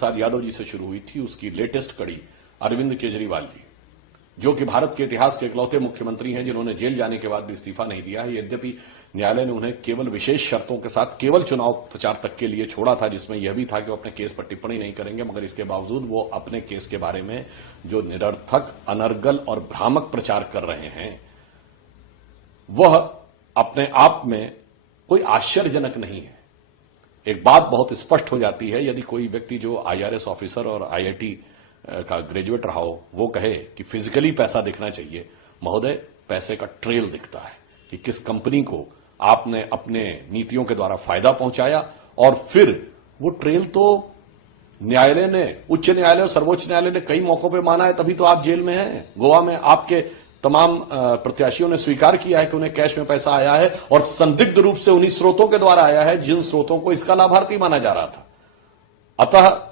प्रसाद यादव जी से शुरू हुई थी, उसकी लेटेस्ट कड़ी अरविंद केजरीवाल जी, जो कि भारत के इतिहास के इकलौते मुख्यमंत्री हैं जिन्होंने जेल जाने के बाद भी इस्तीफा नहीं दिया है। यद्यपि न्यायालय ने उन्हें केवल विशेष शर्तों के साथ केवल चुनाव प्रचार तक के लिए छोड़ा था, जिसमें यह भी था कि वो अपने केस पर टिप्पणी नहीं करेंगे, मगर इसके बावजूद वो अपने केस के बारे में जो निरर्थक, अनर्गल और भ्रामक प्रचार कर रहे हैं, वह अपने आप में कोई आश्चर्यजनक नहीं है। एक बात बहुत स्पष्ट हो जाती है, यदि कोई व्यक्ति जो IRS ऑफिसर और IIT का ग्रेजुएट रहा हो, वो कहे कि फिजिकली पैसा दिखना चाहिए, महोदय पैसे का ट्रेल दिखता है कि किस कंपनी को आपने अपने नीतियों के द्वारा फायदा पहुंचाया, और फिर वो ट्रेल तो न्यायालय ने, उच्च न्यायालय और सर्वोच्च न्यायालय ने कई मौकों पे माना है, तभी तो आप जेल में हैं। गोवा में आपके तमाम प्रत्याशियों ने स्वीकार किया है कि उन्हें कैश में पैसा आया है, और संदिग्ध रूप से उन्हीं स्रोतों के द्वारा आया है जिन स्रोतों को इसका लाभार्थी माना जा रहा था। अतः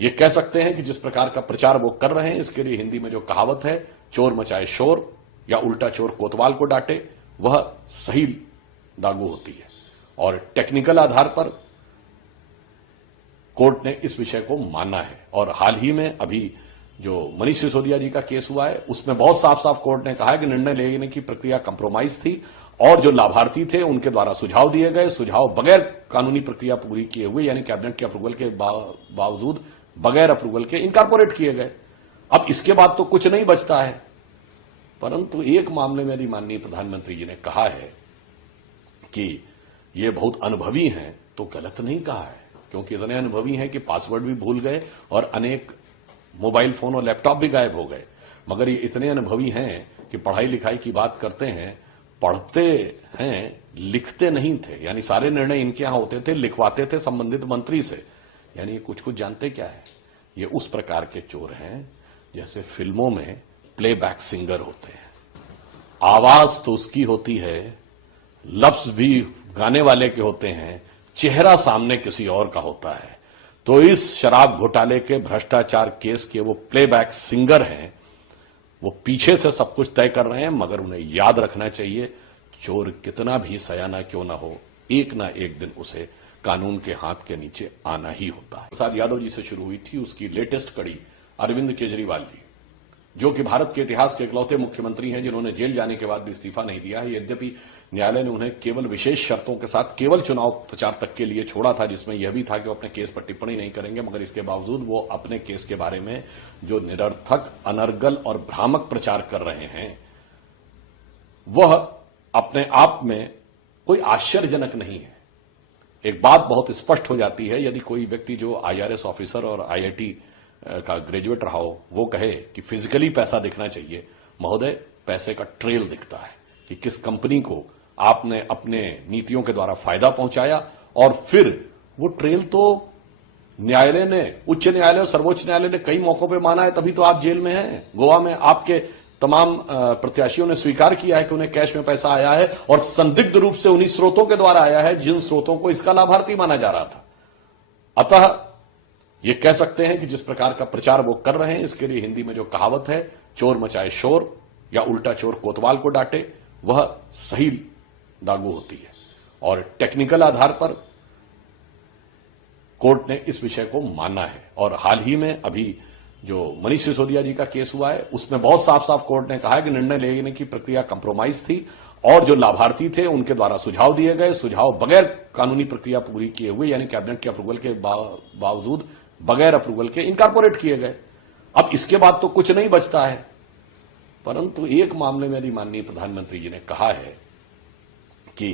ये कह सकते हैं कि जिस प्रकार का प्रचार वो कर रहे हैं, इसके लिए हिंदी में जो कहावत है, चोर मचाए शोर या उल्टा चोर कोतवाल को डांटे, वह सही लागू होती है। और टेक्निकल आधार पर कोर्ट ने इस विषय को माना है। और हाल ही में अभी जो मनीष सिसोदिया जी का केस हुआ है, उसमें बहुत साफ साफ कोर्ट ने कहा है कि निर्णय लेने की प्रक्रिया कंप्रोमाइज थी, और जो लाभार्थी थे उनके द्वारा सुझाव दिए गए, सुझाव बगैर कानूनी प्रक्रिया पूरी किए हुए, यानी कैबिनेट के अप्रूवल के बावजूद बगैर अप्रूवल के इनकॉर्पोरेट किए गए। अब इसके बाद तो कुछ नहीं बचता है, परंतु एक मामले में यदि माननीय प्रधानमंत्री जी ने कहा है कि ये बहुत अनुभवी हैं, तो गलत नहीं कहा है, क्योंकि इतने अनुभवी हैं कि पासवर्ड भी भूल गए और अनेक मोबाइल फोन और लैपटॉप भी गायब हो गए। मगर ये इतने अनुभवी हैं कि पढ़ाई लिखाई की बात करते हैं, पढ़ते हैं, लिखते नहीं थे, यानी सारे निर्णय इनके यहां होते थे, लिखवाते थे संबंधित मंत्री से। यानी कुछ कुछ जानते क्या है, ये उस प्रकार के चोर हैं जैसे फिल्मों में प्लेबैक सिंगर होते हैं। आवाज तो उसकी होती है, लफ्ज भी गाने वाले के होते हैं, चेहरा सामने किसी और का होता है। तो इस शराब घोटाले के, भ्रष्टाचार केस के वो प्लेबैक सिंगर हैं, वो पीछे से सब कुछ तय कर रहे हैं। मगर उन्हें याद रखना चाहिए, चोर कितना भी सयाना क्यों ना हो, एक ना एक दिन उसे कानून के हाथ के नीचे आना ही होता है। प्रसाद यादव जी से शुरू हुई थी, उसकी लेटेस्ट कड़ी अरविंद केजरीवाल जी, जो कि भारत के इतिहास के इकलौते मुख्यमंत्री हैं जिन्होंने जेल जाने के बाद भी इस्तीफा नहीं दिया है। यद्यपि न्यायालय ने उन्हें केवल विशेष शर्तों के साथ केवल चुनाव प्रचार तक के लिए छोड़ा था, जिसमें यह भी था कि वो अपने केस पर टिप्पणी नहीं करेंगे, मगर इसके बावजूद वो अपने केस के बारे में जो निरर्थक, अनर्गल और भ्रामक प्रचार कर रहे हैं, वह अपने आप में कोई आश्चर्यजनक नहीं है। एक बात बहुत स्पष्ट हो जाती है, यदि कोई व्यक्ति जो IRS ऑफिसर और IIT का ग्रेजुएट रहा हो, वो कहे कि फिजिकली पैसा दिखना चाहिए, महोदय पैसे का ट्रेल दिखता है कि किस कंपनी को आपने अपने नीतियों के द्वारा फायदा पहुंचाया, और फिर वो ट्रेल तो न्यायालय ने, उच्च न्यायालय और सर्वोच्च न्यायालय ने कई मौकों पे माना है, तभी तो आप जेल में हैं। गोवा में आपके तमाम प्रत्याशियों ने स्वीकार किया है कि उन्हें कैश में पैसा आया है, और संदिग्ध रूप से उन्हीं स्रोतों के द्वारा आया है जिन स्रोतों को इसका लाभार्थी माना जा रहा था। अतः ये कह सकते हैं कि जिस प्रकार का प्रचार वो कर रहे हैं, इसके लिए हिंदी में जो कहावत है, चोर मचाए शोर या उल्टा चोर कोतवाल को डांटे, वह सही लागू होती है। और टेक्निकल आधार पर कोर्ट ने इस विषय को माना है। और हाल ही में अभी जो मनीष सिसोदिया जी का केस हुआ है, उसमें बहुत साफ साफ कोर्ट ने कहा है कि निर्णय लेने की प्रक्रिया कंप्रोमाइज थी, और जो लाभार्थी थे उनके द्वारा सुझाव दिए गए, सुझाव बगैर कानूनी प्रक्रिया पूरी किए हुए, यानी कैबिनेट के अप्रूवल के बावजूद बगैर अप्रूवल के इनकॉर्पोरेट किए गए। अब इसके बाद तो कुछ नहीं बचता है, परंतु एक मामले में यदि माननीय प्रधानमंत्री जी ने कहा है कि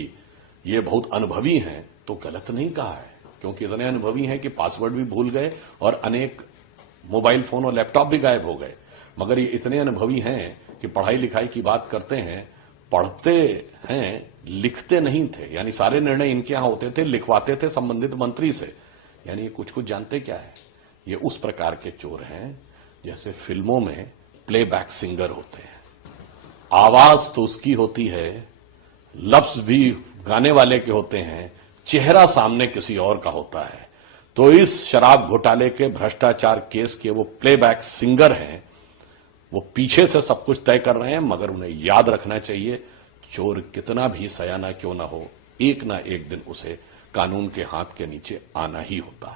ये बहुत अनुभवी हैं, तो गलत नहीं कहा है, क्योंकि इतने अनुभवी हैं कि पासवर्ड भी भूल गए और अनेक मोबाइल फोन और लैपटॉप भी गायब हो गए। मगर ये इतने अनुभवी हैं कि पढ़ाई लिखाई की बात करते हैं, पढ़ते हैं, लिखते नहीं थे, यानी सारे निर्णय इनके यहां होते थे, लिखवाते थे संबंधित मंत्री से। यानी कुछ कुछ जानते क्या है, ये उस प्रकार के चोर हैं जैसे फिल्मों में प्लेबैक सिंगर होते हैं। आवाज तो उसकी होती है, लफ्ज भी गाने वाले के होते हैं, चेहरा सामने किसी और का होता है। तो इस शराब घोटाले के, भ्रष्टाचार केस के वो प्लेबैक सिंगर हैं, वो पीछे से सब कुछ तय कर रहे हैं। मगर उन्हें याद रखना चाहिए, चोर कितना भी सयाना क्यों ना हो, एक ना एक दिन उसे कानून के हाथ के नीचे आना ही होता है।